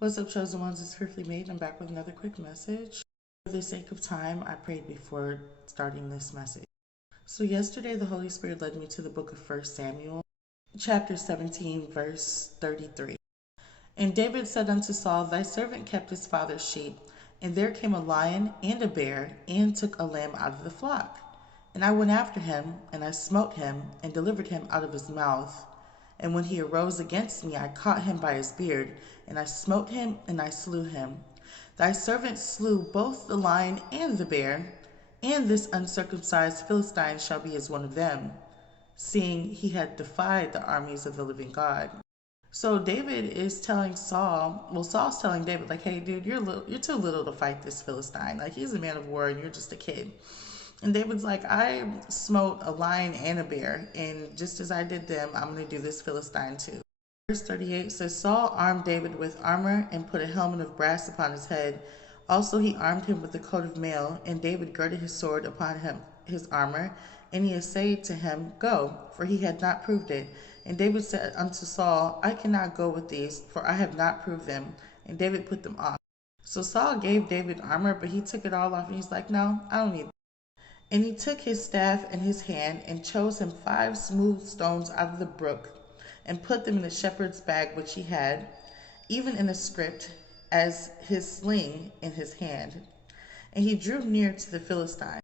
What's up, chosen ones? It's Fearfully Made. I'm back with another quick message. For the sake of time, I prayed before starting this message. So yesterday, the Holy Spirit led me to the book of 1 Samuel, chapter 17, verse 33. And David said unto Saul, Thy servant kept his father's sheep, and there came a lion and a bear, and took a lamb out of the flock. And I went after him, and I smote him, and delivered him out of his mouth. And when he arose against me, I caught him by his beard, and I smote him, and I slew him. Thy servant slew both the lion and the bear, and this uncircumcised Philistine shall be as one of them, seeing he had defied the armies of the living God. So David is telling Saul, Saul's telling David, like, hey, dude, you're too little to fight this Philistine. Like, he's a man of war, and you're just a kid. And David's like, I smote a lion and a bear, and just as I did them, I'm going to do this Philistine too. Verse 38 says, Saul armed David with armor and put a helmet of brass upon his head. Also he armed him with a coat of mail, and David girded his sword upon him, his armor, and he essayed to him, Go, for he had not proved it. And David said unto Saul, I cannot go with these, for I have not proved them. And David put them off. So Saul gave David armor, but he took it all off, and he's like, no, I don't need it. And he took his staff in his hand, and chose him 5 smooth stones out of the brook, and put them in the shepherd's bag which he had, even in a script, as his sling in his hand. And he drew near to the Philistine.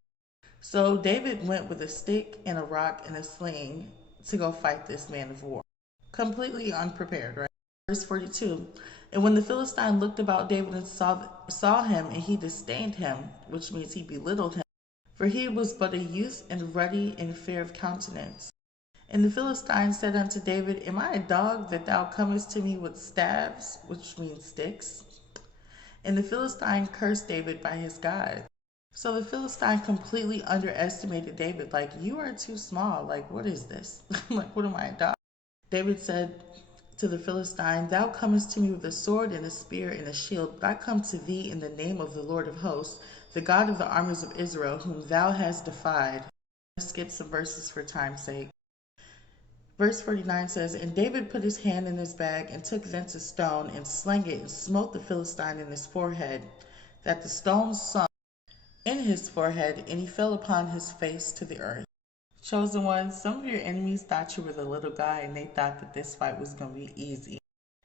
So David went with a stick and a rock and a sling to go fight this man of war. Completely unprepared, right? Verse 42. And when the Philistine looked about David and saw him, and he disdained him, which means he belittled him, for he was but a youth and ruddy and fair of countenance. And the Philistine said unto David, Am I a dog that thou comest to me with staves, which means sticks? And the Philistine cursed David by his God. So the Philistine completely underestimated David. Like, you are too small. Like, what is this? Like, what am I, a dog? David said to the Philistine, Thou comest to me with a sword and a spear and a shield, but I come to thee in the name of the Lord of hosts, the God of the armies of Israel, whom thou hast defied. Let's skip some verses for time's sake. Verse 49 says, And David put his hand in his bag, and took thence a stone, and slang it, and smote the Philistine in his forehead, that the stone sunk in his forehead, and he fell upon his face to the earth. Chosen ones, some of your enemies thought you were the little guy, and they thought that this fight was going to be easy.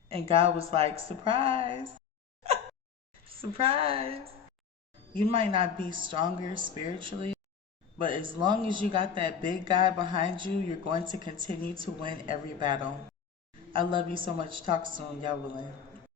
And God was like, surprise, surprise. You might not be stronger spiritually, but as long as you got that big guy behind you, you're going to continue to win every battle. I love you so much. Talk soon. Y'all willing.